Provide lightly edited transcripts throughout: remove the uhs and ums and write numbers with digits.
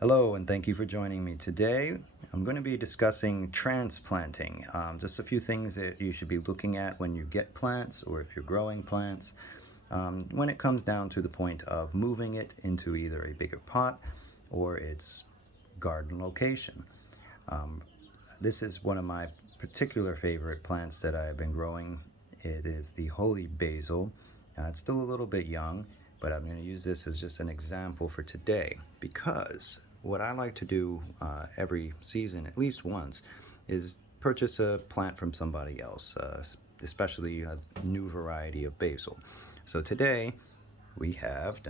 Hello, and thank you for joining me today. I'm going to be discussing transplanting. Just a few things that you should be looking at when you get plants or if you're growing plants. When it comes down to the point of moving it into either a bigger pot or its garden location. Um, this is one of my particular favorite plants that I've been growing. It is the holy basil. It's still a little bit young, but I'm going to use this as just an example for today because what I like to do every season, at least once, is purchase a plant from somebody else, especially a new variety of basil. So today we have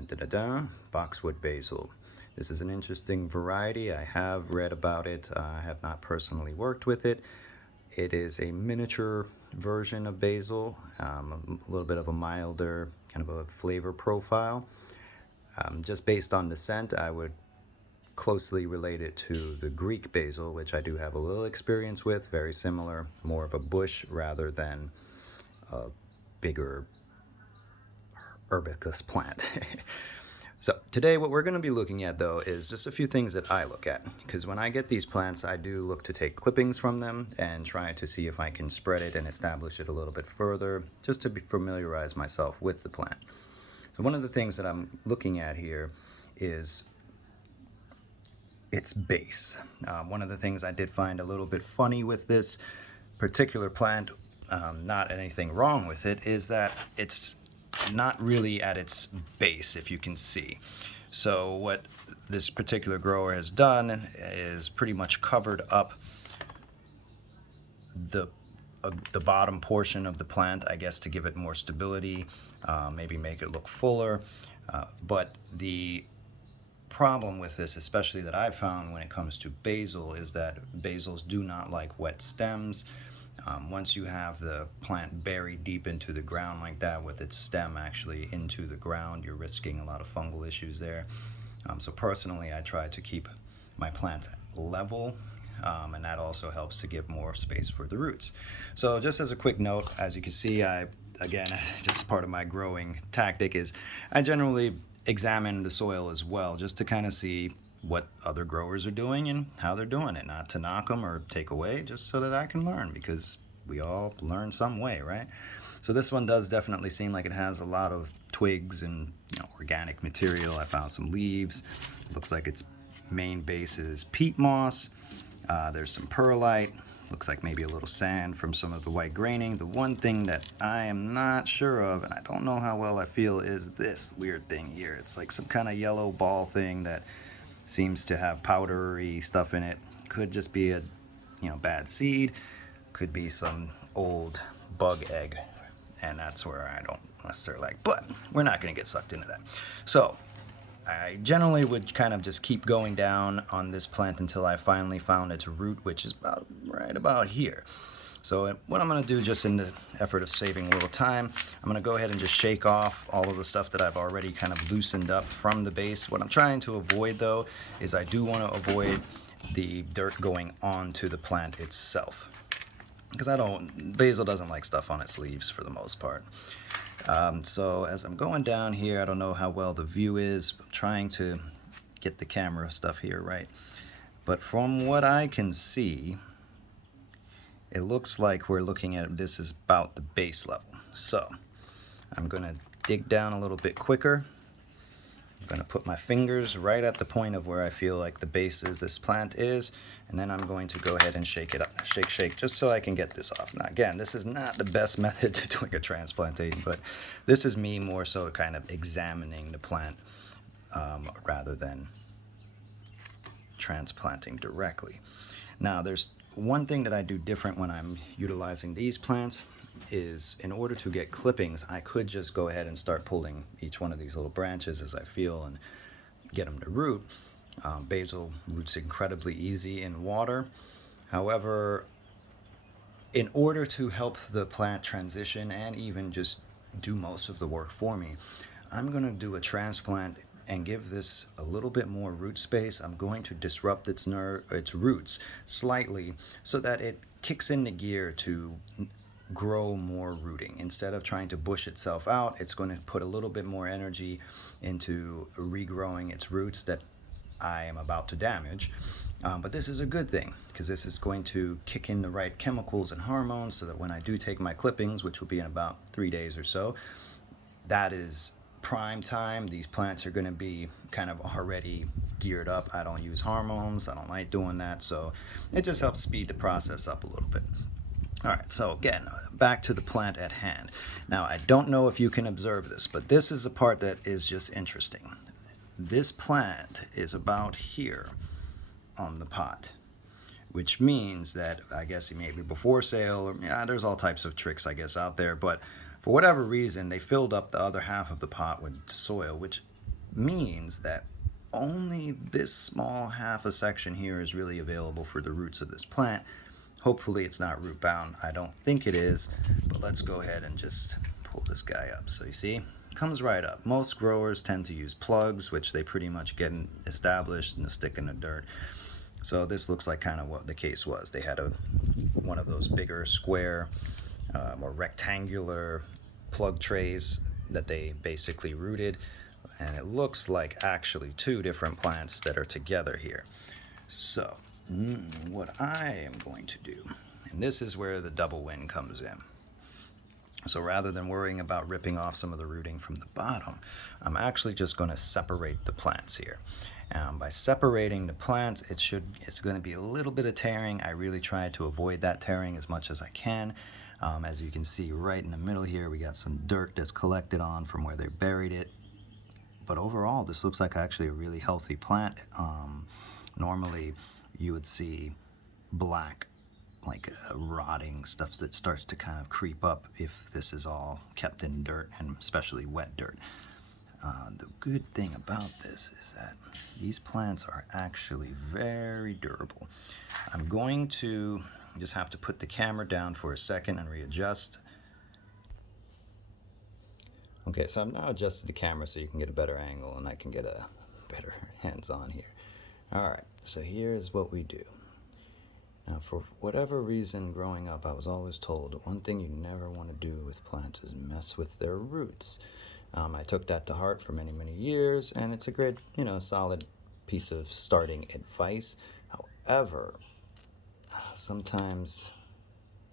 Boxwood Basil. This is an interesting variety. I have read about it. I have not personally worked with it. It is a miniature version of basil, a little bit of a milder kind of a flavor profile. Just based on the scent, I would closely relate it to the Greek basil, which I do have a little experience with. Very similar, more of a bush rather than a bigger herbicous plant. So today what we're going to be looking at though is just a few things that I look at, because when I get these plants I do look to take clippings from them and try to see if I can spread it and establish it a little bit further, just to familiarize myself with the plant. So one of the things that I'm looking at here is its base. One of the things I did find a little bit funny with this particular plant, not anything wrong with it, is that it's not really at its base, if you can see. So what this particular grower has done is pretty much covered up the bottom portion of the plant, I guess, to give it more stability, maybe make it look fuller. But the problem with this, especially that I've found when it comes to basil, is that basils do not like wet stems. Once you have the plant buried deep into the ground like that, with its stem actually into the ground, you're risking a lot of fungal issues there. So personally, I try to keep my plants level, and that also helps to give more space for the roots. So just as a quick note, as you can see, again, just part of my growing tactic is I generally examine the soil as well, just to kind of see what other growers are doing and how they're doing it, not to knock them or take away, just so that I can learn, because we all learn some way, right? So this one does definitely seem like it has a lot of twigs and organic material. I found some leaves. It looks like its main base is peat moss. There's some perlite. Looks like maybe a little sand from some of the white graining. The one thing that I am not sure of, and I don't know how well I feel, is this weird thing here. It's like some kind of yellow ball thing that seems to have powdery stuff in it. Could just be a bad seed. Could be some old bug egg, and that's where I don't necessarily like. But we're not going to get sucked into that. So I generally would kind of just keep going down on this plant until I finally found its root, which is right about here. So what I'm going to do, just in the effort of saving a little time, I'm going to go ahead and just shake off all of the stuff that I've already kind of loosened up from the base. What I'm trying to avoid though is I do want to avoid the dirt going onto the plant itself, because basil doesn't like stuff on its leaves for the most part. So as I'm going down here, I don't know how well the view is. I'm trying to get the camera stuff here right. But from what I can see, it looks like we're looking at this is about the base level. So I'm going to dig down a little bit quicker. I'm going to put my fingers right at the point of where I feel like the base is, this plant is, and then I'm going to go ahead and shake it up, shake, just so I can get this off. Now again, this is not the best method to doing a transplantation, but this is me more so kind of examining the plant rather than transplanting directly. Now there's one thing that I do different when I'm utilizing these plants is, in order to get clippings, I could just go ahead and start pulling each one of these little branches as I feel and get them to root. Basil roots incredibly easy in water. However, in order to help the plant transition and even just do most of the work for me, I'm going to do a transplant and give this a little bit more root space. I'm going to disrupt its roots slightly so that it kicks into gear to grow more rooting. Instead of trying to bush itself out, it's going to put a little bit more energy into regrowing its roots that I am about to damage. But this is a good thing because this is going to kick in the right chemicals and hormones so that when I do take my clippings, which will be in about 3 days or so, that is prime time. These plants are going to be kind of already geared up. I don't use hormones. I don't like doing that. So it just helps speed the process up a little bit. All right, so again, back to the plant at hand. Now, I don't know if you can observe this, but this is the part that is just interesting. This plant is about here on the pot, which means that I guess it may be before sale, or yeah, there's all types of tricks, I guess, out there, but for whatever reason, they filled up the other half of the pot with soil, which means that only this small half a section here is really available for the roots of this plant. Hopefully it's not root bound. I don't think it is, but let's go ahead and just pull this guy up. So you see, it comes right up. Most growers tend to use plugs, which they pretty much get established and stick in the dirt. So this looks like kind of what the case was. They had one of those bigger square or rectangular plug trays that they basically rooted, and it looks like actually two different plants that are together here. So what I am going to do, and this is where the double win comes in. So rather than worrying about ripping off some of the rooting from the bottom, I'm actually just going to separate the plants here. By separating the plants, it's going to be a little bit of tearing. I really try to avoid that tearing as much as I can. As you can see right in the middle here, we got some dirt that's collected on from where they buried it. But overall, this looks like actually a really healthy plant. Normally, you would see black, like rotting stuff that starts to kind of creep up if this is all kept in dirt, and especially wet dirt. The good thing about this is that these plants are actually very durable. I'm going to just have to put the camera down for a second and readjust. Okay, so I've now adjusted the camera so you can get a better angle and I can get a better hands-on here. All right, so here's what we do. Now, for whatever reason, growing up, I was always told one thing you never want to do with plants is mess with their roots. I took that to heart for many, many years, and it's a great, solid piece of starting advice. However, sometimes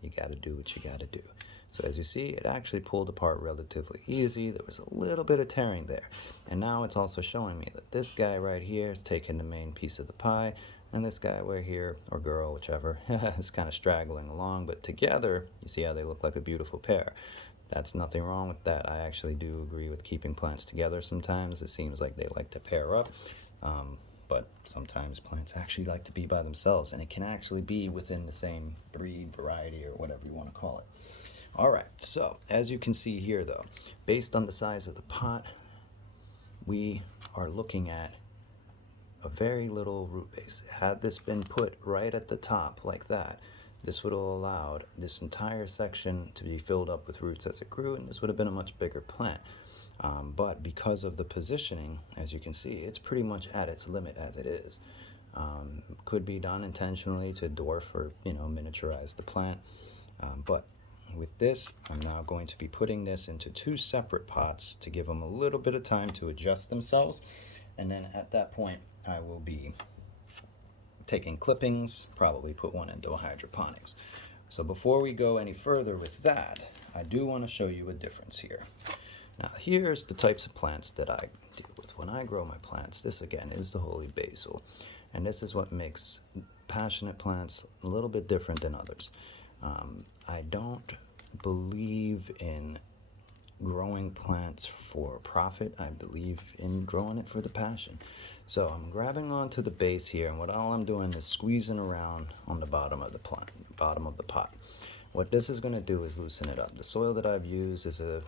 you got to do what you got to do. So as you see, it actually pulled apart relatively easy. There was a little bit of tearing there. And now it's also showing me that this guy right here is taking the main piece of the pie, and this guy right here, or girl, whichever, is kind of straggling along. But together, you see how they look like a beautiful pair. That's nothing wrong with that. I actually do agree with keeping plants together sometimes. It seems like they like to pair up. But sometimes plants actually like to be by themselves, and it can actually be within the same breed, variety, or whatever you want to call it. All right, so as you can see here, though, based on the size of the pot, we are looking at a very little root base. Had this been put right at the top like that, this would have allowed this entire section to be filled up with roots as it grew, and this would have been a much bigger plant. But because of the positioning, as you can see, it's pretty much at its limit as it is. Could be done intentionally to dwarf or miniaturize the plant, but with this, I'm now going to be putting this into two separate pots to give them a little bit of time to adjust themselves, and then at that point I will be taking clippings, probably put one into a hydroponics. So before we go any further with that, I do want to show you a difference here. Now here's the types of plants that I deal with when I grow my plants. This again is the holy basil, and this is what makes passionate plants a little bit different than others. I don't believe in growing plants for profit. I believe in growing it for the passion. So I'm grabbing onto the base here, and all I'm doing is squeezing around on the bottom of the plant, bottom of the pot. What this is going to do is loosen it up. The soil that I've used is a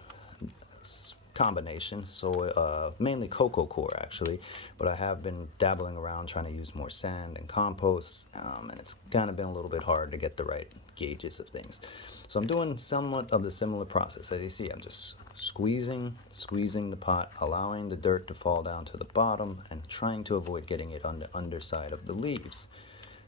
combination soil, mainly cocoa coir actually, but I have been dabbling around trying to use more sand and compost, and it's kind of been a little bit hard to get the right gauges of things. So I'm doing somewhat of the similar process. As you see, I'm just squeezing the pot, allowing the dirt to fall down to the bottom, and trying to avoid getting it on the underside of the leaves.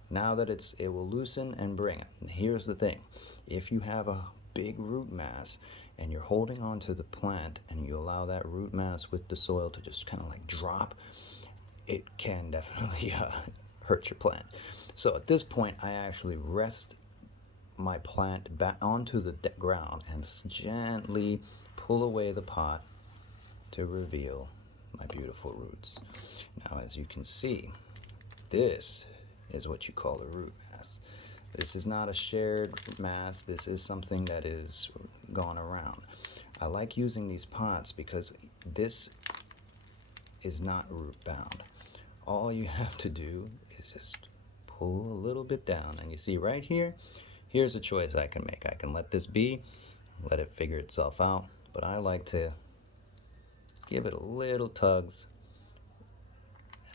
Now that it will loosen and bring it. And here's the thing, if you have a big root mass and you're holding on to the plant and you allow that root mass with the soil to just kind of like drop, it can definitely hurt your plant. So at this point, I actually rest my plant back onto the ground and gently pull away the pot to reveal my beautiful roots. Now, as you can see, this is what you call a root mass. This is not a shared mass. This is something that is gone around. I like using these pots because this is not root bound. All you have to do is just pull a little bit down, and you see right here, here's a choice I can make. I can let this be, let it figure itself out, but I like to give it a little tugs,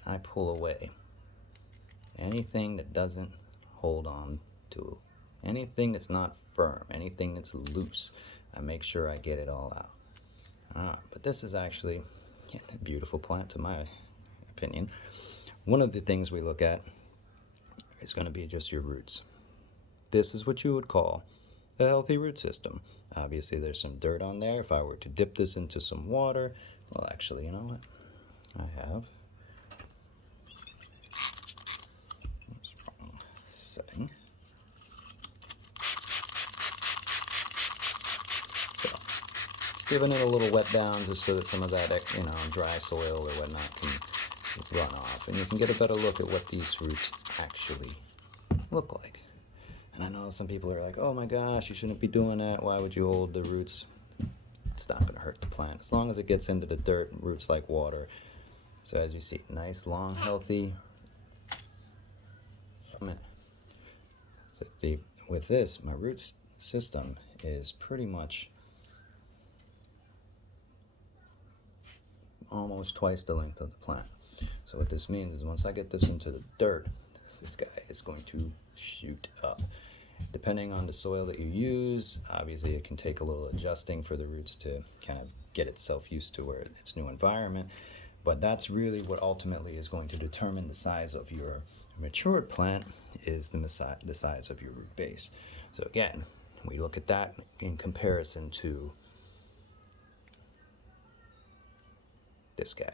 and I pull away anything that doesn't hold on to, anything that's not firm, anything that's loose. I make sure I get it all out. But this is actually a beautiful plant, to my opinion. One of the things we look at is going to be just your roots. This is what you would call a healthy root system. Obviously, there's some dirt on there. If I were to dip this into some water, well, actually, you know what? I have. Oops, wrong setting. So, just giving it a little wet down just so that some of that, dry soil or whatnot can run off, and you can get a better look at what these roots actually look like. And I know some people are like, oh my gosh, you shouldn't be doing that. Why would you hold the roots? It's not going to hurt the plant as long as it gets into the dirt. Roots like water. So as you see, nice, long, healthy. So with this, my root system is pretty much almost twice the length of the plant. So what this means is once I get this into the dirt, this guy is going to shoot up. Depending on the soil that you use, obviously it can take a little adjusting for the roots to kind of get itself used to its new environment. But that's really what ultimately is going to determine the size of your matured plant, is the size of your root base. So again, we look at that in comparison to this guy.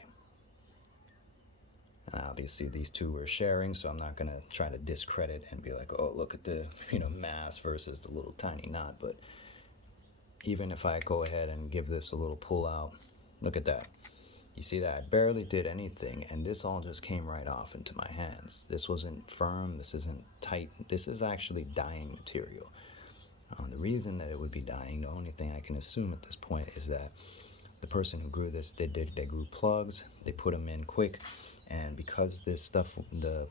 And obviously these two are sharing, so I'm not going to try to discredit and be like, oh, look at the mass versus the little tiny knot. But even if I go ahead and give this a little pull out, look at that. You see that I barely did anything, and this all just came right off into my hands. This wasn't firm, this isn't tight, this is actually dying material. The reason that it would be dying, the only thing I can assume at this point is that the person who grew this, they grew plugs, they put them in quick, and because this stuff, the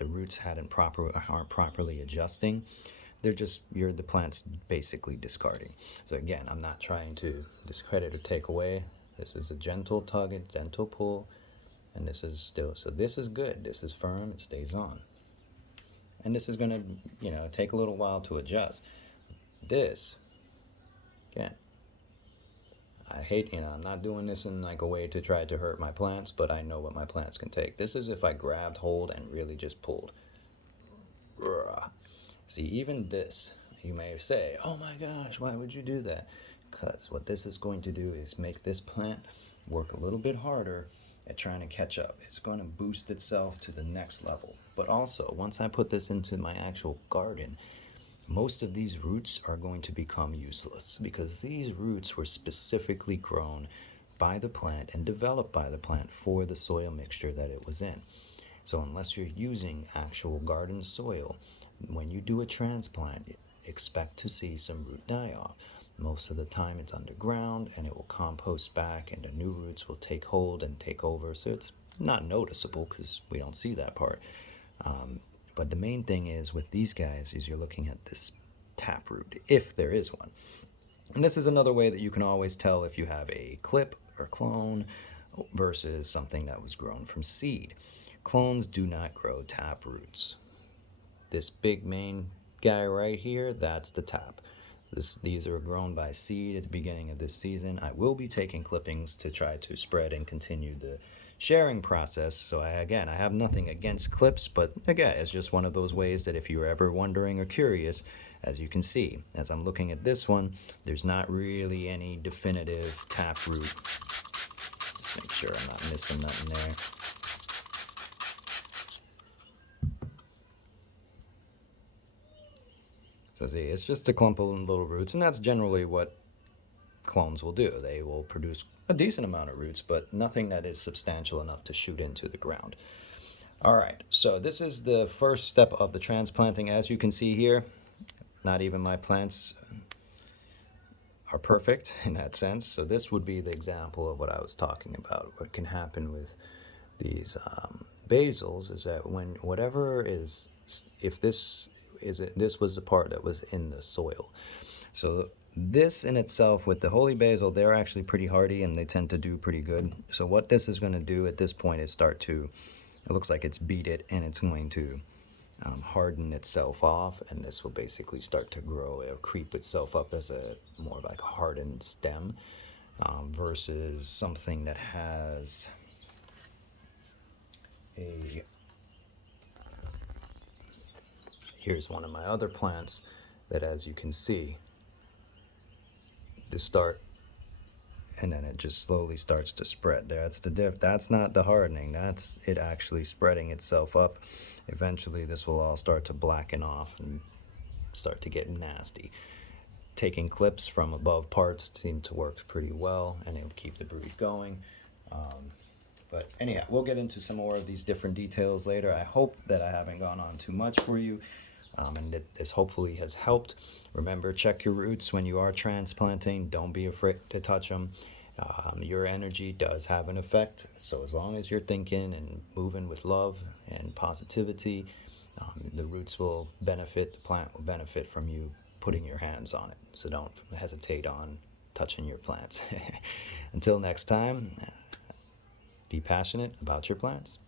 roots aren't properly adjusting, the plant's basically discarding. So again, I'm not trying to discredit or take away. This is a gentle tug, a gentle pull, and this is so this is good. This is firm, it stays on. And this is gonna, take a little while to adjust. This, again, I hate, I'm not doing this in like a way to try to hurt my plants, but I know what my plants can take. This is if I grabbed hold and really just pulled. See, even this, you may say, oh my gosh, why would you do that? Because what this is going to do is make this plant work a little bit harder at trying to catch up. It's going to boost itself to the next level. But also, once I put this into my actual garden, most of these roots are going to become useless because these roots were specifically grown by the plant and developed by the plant for the soil mixture that it was in. So unless you're using actual garden soil, when you do a transplant, expect to see some root die-off. Most of the time it's underground and it will compost back and the new roots will take hold and take over. So it's not noticeable because we don't see that part. But the main thing is with these guys is you're looking at this taproot, if there is one. And this is another way that you can always tell if you have a clip or clone versus something that was grown from seed. Clones do not grow taproots. This big main guy right here, that's the tap. These are grown by seed at the beginning of this season. I will be taking clippings to try to spread and continue the sharing process. So I have nothing against clips, but again, it's just one of those ways that if you're ever wondering or curious, as you can see, as I'm looking at this one, there's not really any definitive taproot Make sure I'm not missing nothing there. So see, it's just a clump of little roots, and that's generally what clones will do. They will produce a decent amount of roots, but nothing that is substantial enough to shoot into the ground. All right, so this is the first step of the transplanting. As you can see here, not even my plants are perfect in that sense. So this would be the example of what I was talking about. What can happen with these basils is that when whatever is, if this is it, this was the part that was in the soil. So this in itself with the holy basil, they're actually pretty hardy and they tend to do pretty good. So what this is going to do at this point is start to, it looks like it's beat it, and it's going to harden itself off, and this will basically start to grow. It'll creep itself up as a more like a hardened stem versus something that has a, here's one of my other plants that, as you can see, to start, and then it just slowly starts to spread. That's the that's not the hardening, that's it actually spreading itself up. Eventually this will all start to blacken off and start to get nasty. Taking clips from above parts seemed to work pretty well, and it'll keep the brood going. But anyhow, we'll get into some more of these different details later. I hope that I haven't gone on too much for you, and that this hopefully has helped. Remember, check your roots when you are transplanting. Don't be afraid to touch them. Your energy does have an effect, so as long as you're thinking and moving with love and positivity, the roots will benefit, the plant will benefit from you putting your hands on it. So don't hesitate on touching your plants. Until next time, be passionate about your plants.